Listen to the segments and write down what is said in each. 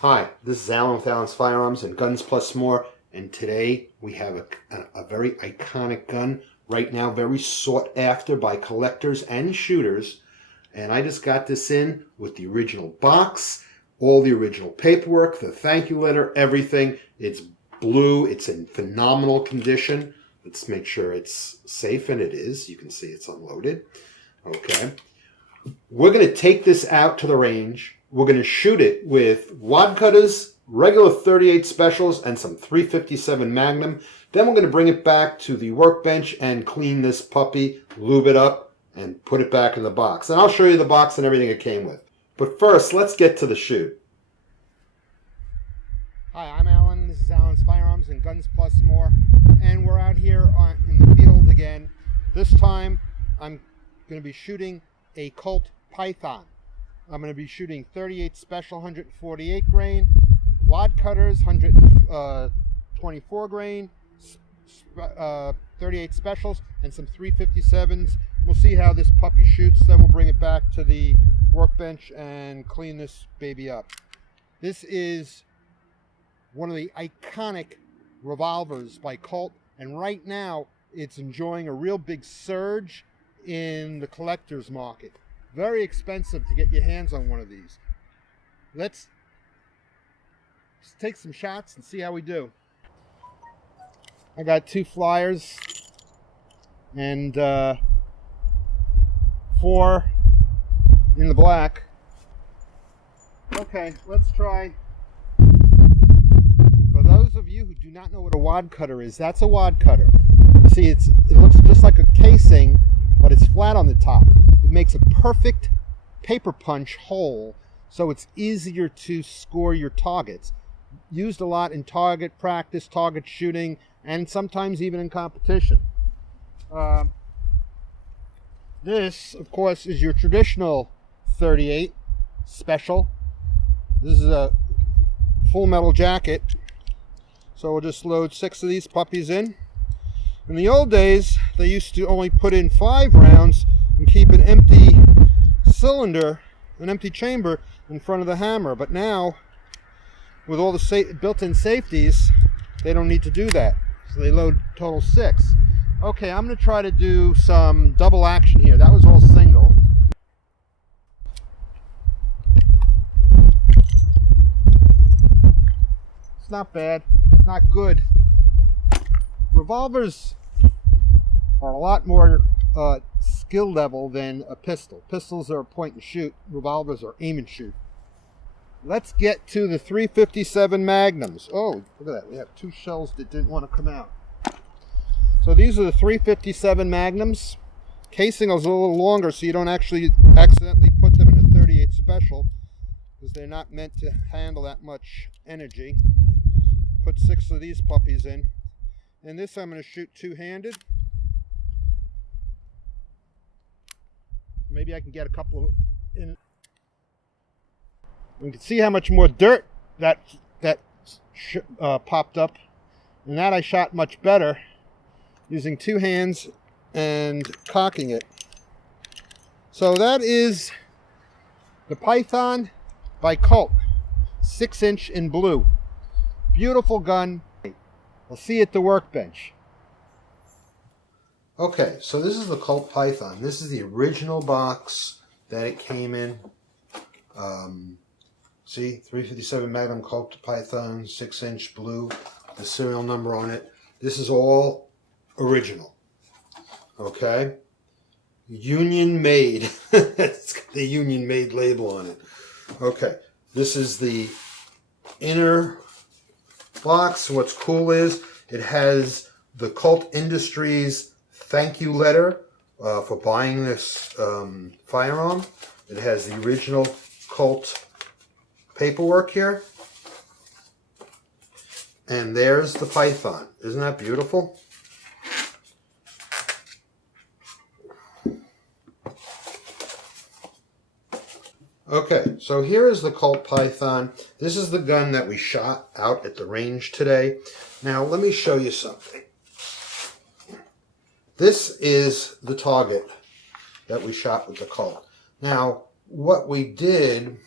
Hi, this is Alan with AlansFirearms and Guns Plus More, and today we have a very iconic gun, right now very sought after by collectors and shooters, and I just got this in with the original box, all the original paperwork, the thank you letter, everything. It's blue, it's in phenomenal condition. Let's make sure it's safe, and it is. You can see it's unloaded. Okay. We're going to take this out to the range. We're going to shoot it with Wad Cutters, regular 38 specials, and some 357 Magnum. Then we're going to bring it back to the workbench and clean this puppy, lube it up, and put it back in the box. And I'll show you the box and everything it came with. But first, let's get to the shoot. Hi, I'm Alan. This is Alan's Firearms and Guns Plus More. And we're out here in the field again. This time, I'm going to be shooting a Colt Python. I'm going to be shooting 38 special 148 grain, Wad Cutters 124 grain, 38 specials, and some 357s. We'll see how this puppy shoots, then we'll bring it back to the workbench and clean this baby up. This is one of the iconic revolvers by Colt, and right now it's enjoying a real big surge in the collector's market. Very expensive to get your hands on one of these. Let's take some shots and see how we do. I got 2 flyers and 4 in the black. Okay, let's try. For those of you who do not know what a wad cutter is, that's a wad cutter. See, it looks just like a casing, but it's flat on the top. It makes a perfect paper punch hole, so it's easier to score your targets. Used a lot in target practice, target shooting, and sometimes even in competition. This, of course, is your traditional 38 special. This is a full metal jacket, so we'll just load 6 of these puppies in. In the old days, they used to only put in 5 rounds and keep an empty cylinder, an empty chamber in front of the hammer. But now, with all the built-in safeties, they don't need to do that. So they load total 6. Okay, I'm going to try to do some double action here. That was all single. It's not bad. It's not good. Revolvers are a lot more skill level than a pistol. Pistols are point and shoot. Revolvers are aim and shoot. Let's get to the 357 Magnums. Oh, look at that. We have 2 shells that didn't want to come out. So these are the 357 Magnums. Casing is a little longer, so you don't actually accidentally put them in a 38 special, because they're not meant to handle that much energy. Put 6 of these puppies in. And this I'm going to shoot two-handed. Maybe I can get a couple in. You can see how much more dirt that popped up. And that I shot much better using 2 hands and cocking it. So that is the Python by Colt, 6-inch in blue. Beautiful gun. We'll see you at the workbench. Okay, so this is the Colt Python. This is the original box that it came in. See, 357 Magnum Colt Python, 6-inch blue, the serial number on it. This is all original. Okay? Union made. It's got the Union made label on it. Okay, this is the inner box. What's cool is it has the Colt Industries thank you letter for buying this firearm. It has the original Colt paperwork here. And there's the Python. Isn't that beautiful? Okay, so here is the Colt Python. This is the gun that we shot out at the range today. Now, let me show you something. This is the target that we shot with the Colt. Now, what we did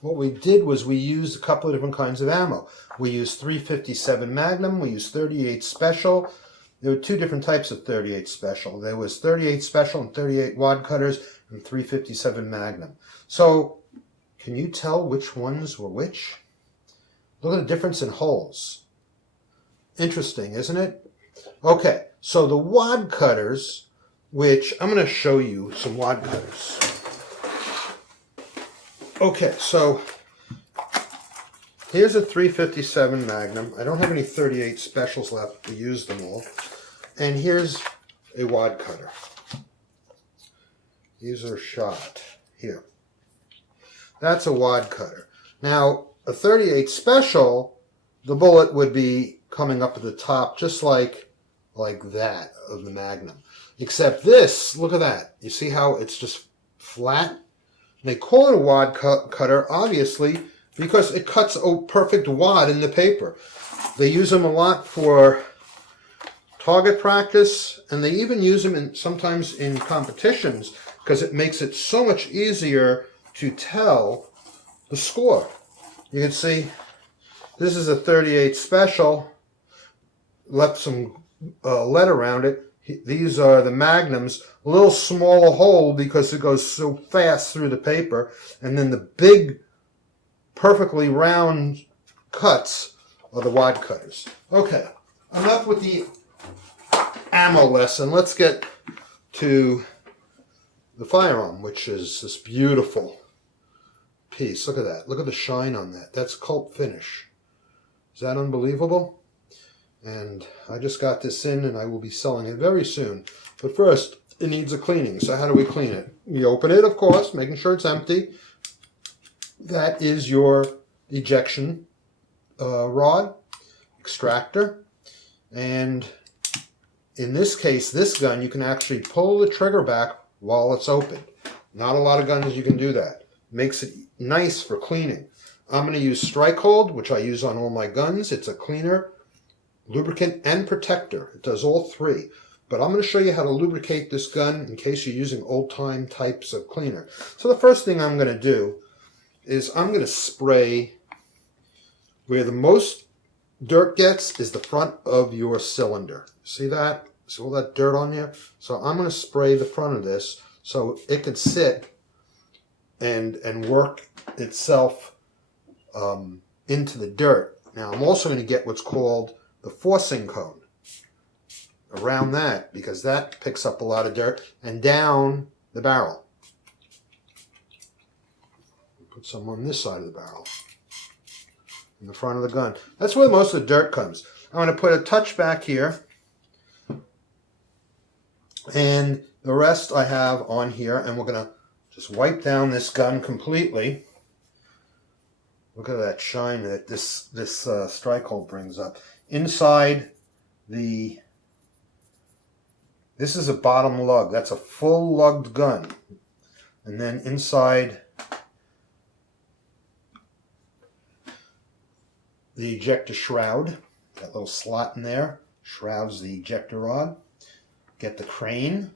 what we did was we used a couple of different kinds of ammo. We used 357 Magnum, we used 38 Special. There were two different types of 38 Special. There was 38 Special and 38 Wad Cutters and 357 Magnum. So, can you tell which ones were which? Look at the difference in holes. Interesting, isn't it? Okay, so the Wad Cutters, which I'm going to show you some Wad Cutters. Okay, so here's a 357 Magnum. I don't have any 38 Specials left. We used them all. And here's a Wad Cutter. These are shot here. That's a Wad Cutter. Now, a 38 Special, the bullet would be coming up at the top just like that of the Magnum. Except this, look at that. You see how it's just flat? They call it a Wad Cutter, obviously, because it cuts a perfect wad in the paper. They use them a lot for target practice, and they even use them sometimes in competitions because it makes it so much easier to tell the score. You can see this is a 38 Special, left some lead around it. These are the Magnums, a little smaller hole because it goes so fast through the paper, and then the big, perfectly round cuts are the Wad Cutters. Okay, enough with the ammo lesson. Let's get to the firearm, which is this beautiful piece. Look at that. Look at the shine on that. That's Colt finish. Is that unbelievable? And I just got this in, and I will be selling it very soon. But first, it needs a cleaning. So how do we clean it? We open it, of course, making sure it's empty. That is your ejection rod, extractor. And in this case, this gun, you can actually pull the trigger back while it's open. Not a lot of guns you can do that. Makes it nice for cleaning. I'm going to use Strike Hold, which I use on all my guns. It's a cleaner, lubricant, and protector. It does all three. But I'm going to show you how to lubricate this gun in case you're using old-time types of cleaner. So the first thing I'm going to do is I'm going to spray where the most dirt gets is the front of your cylinder. See that? See all that dirt on there? So I'm going to spray the front of this so it can sit and work itself into the dirt. Now I'm also going to get what's called the forcing cone around that, because that picks up a lot of dirt, and down the barrel. Put some on this side of the barrel, in the front of the gun. That's where most of the dirt comes. I'm going to put a touch back here, and the rest I have on here, and we're going to just wipe down this gun completely. Look at that shine that this strike hold brings up. Inside this is a bottom lug. That's a full lugged gun. And then inside the ejector shroud, that little slot in there, shrouds the ejector rod. Get the crane,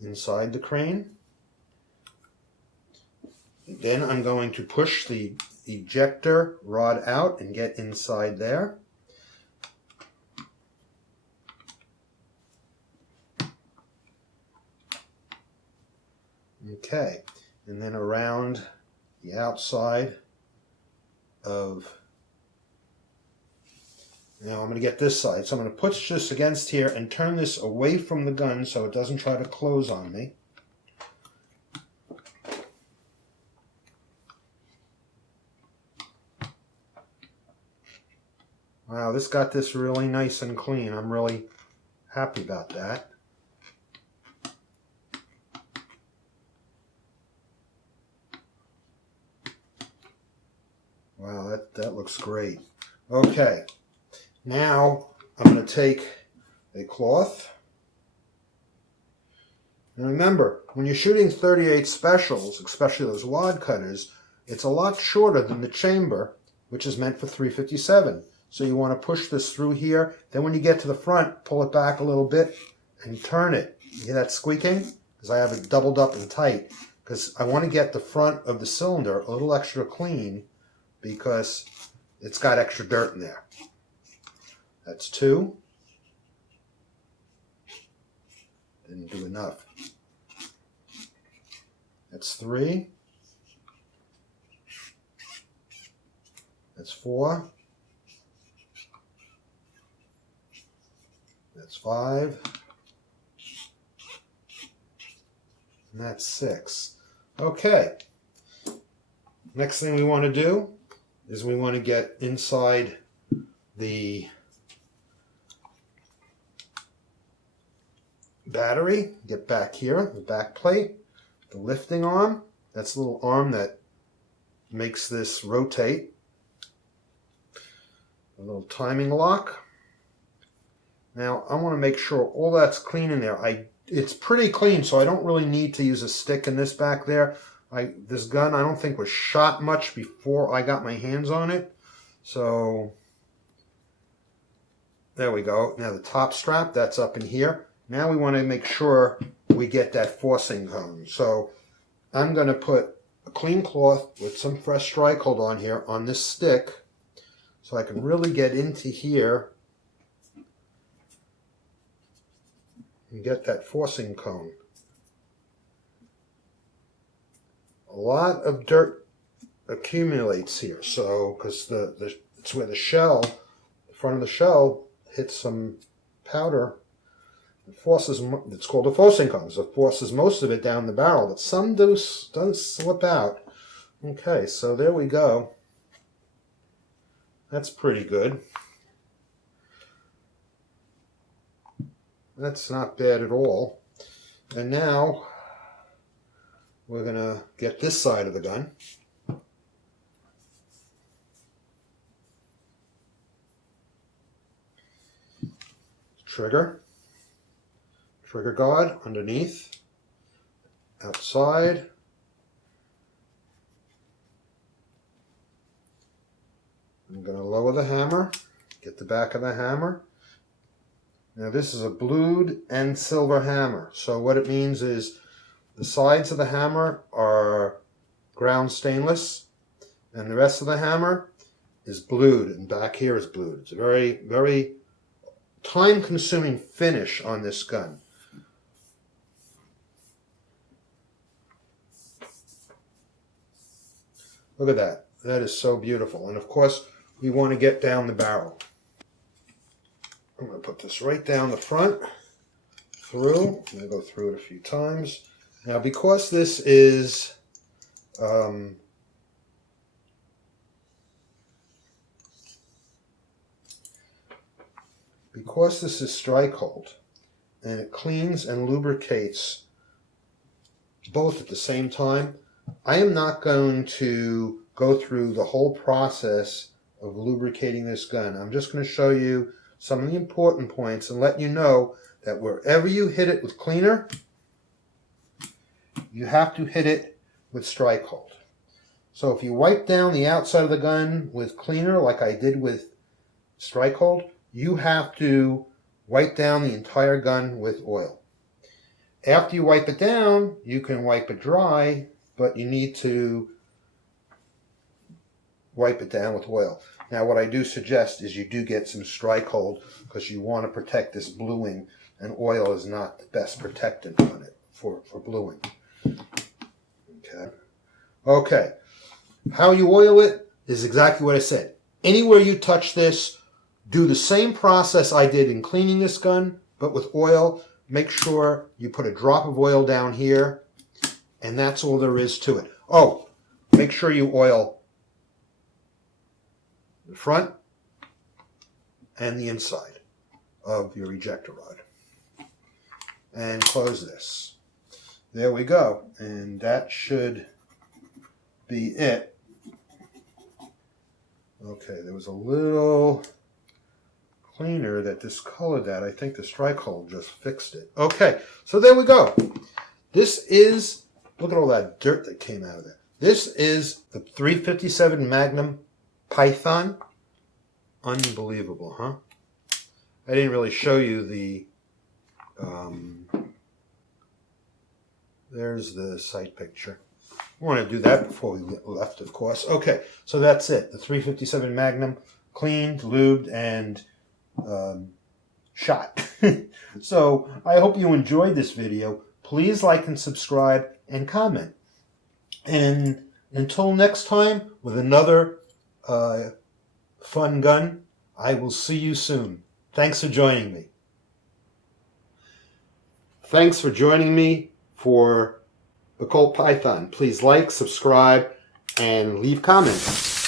inside the crane. Then I'm going to push the ejector rod out and get inside there. Okay, and then around the outside of, now I'm going to get this side. So I'm going to push this against here and turn this away from the gun so it doesn't try to close on me. Wow, this got this really nice and clean. I'm really happy about that. Wow, that looks great. Okay, now I'm going to take a cloth. And remember, when you're shooting 38 Specials, especially those Wad Cutters, it's a lot shorter than the chamber, which is meant for 357. So you want to push this through here. Then when you get to the front, pull it back a little bit and turn it. You hear that squeaking? Because I have it doubled up and tight. because I want to get the front of the cylinder a little extra clean because it's got extra dirt in there. That's 2. Didn't do enough. That's 3. That's 4. That's 5. And that's 6. Okay. Next thing we want to do is we want to get inside the battery. Get back here, the back plate, the lifting arm. That's the little arm that makes this rotate. A little timing lock. Now I want to make sure all that's clean in there. It's pretty clean, so I don't really need to use a stick in this back there. This gun I don't think was shot much before I got my hands on it. So there we go. Now the top strap, that's up in here. Now we want to make sure we get that forcing cone. So I'm going to put a clean cloth with some fresh Stricold on here on this stick so I can really get into here and get that forcing cone. A lot of dirt accumulates here, so because it's where the shell, the front of the shell, hits some powder. It forces. It's called a forcing cone. So it forces most of it down the barrel, but some does slip out. Okay, so there we go. That's pretty good. That's not bad at all. And now we're going to get this side of the gun. Trigger guard underneath, outside. I'm going to lower the hammer, get the back of the hammer. Now this is a blued and silver hammer. So what it means is the sides of the hammer are ground stainless and the rest of the hammer is blued, and back here is blued. It's a very, very time-consuming finish on this gun. Look at that. That is so beautiful. And of course, we want to get down the barrel. I'm going to put this right down the front, through. I'm going to go through it a few times. Now, because this is Stricold, and it cleans and lubricates both at the same time, I am not going to go through the whole process of lubricating this gun. I'm just going to show you some of the important points and let you know that wherever you hit it with cleaner, you have to hit it with Stricold. So if you wipe down the outside of the gun with cleaner like I did with Stricold, you have to wipe down the entire gun with oil. After you wipe it down, you can wipe it dry, but you need to wipe it down with oil. Now what I do suggest is you do get some Stricold because you want to protect this bluing, and oil is not the best protectant on it for bluing. Okay. How you oil it is exactly what I said. Anywhere you touch this, do the same process I did in cleaning this gun, but with oil. Make sure you put a drop of oil down here, and that's all there is to it. Oh, make sure you oil the front and the inside of your ejector rod. And close this. There we go. And that should be it. Okay, there was a little cleaner that discolored that. I think the Stricold just fixed it. Okay, so there we go. This is, look at all that dirt that came out of there. This is the 357 Magnum Python. Unbelievable, huh? I didn't really show you the There's the sight picture. I want to do that before we left, of course. Okay, so that's it. The 357 Magnum, cleaned, lubed, and shot. So I hope you enjoyed this video. Please like and subscribe and comment. And until next time with another fun gun, I will see you soon. Thanks for joining me. Thanks for joining me for the Colt Python. Please like, subscribe, and leave comments.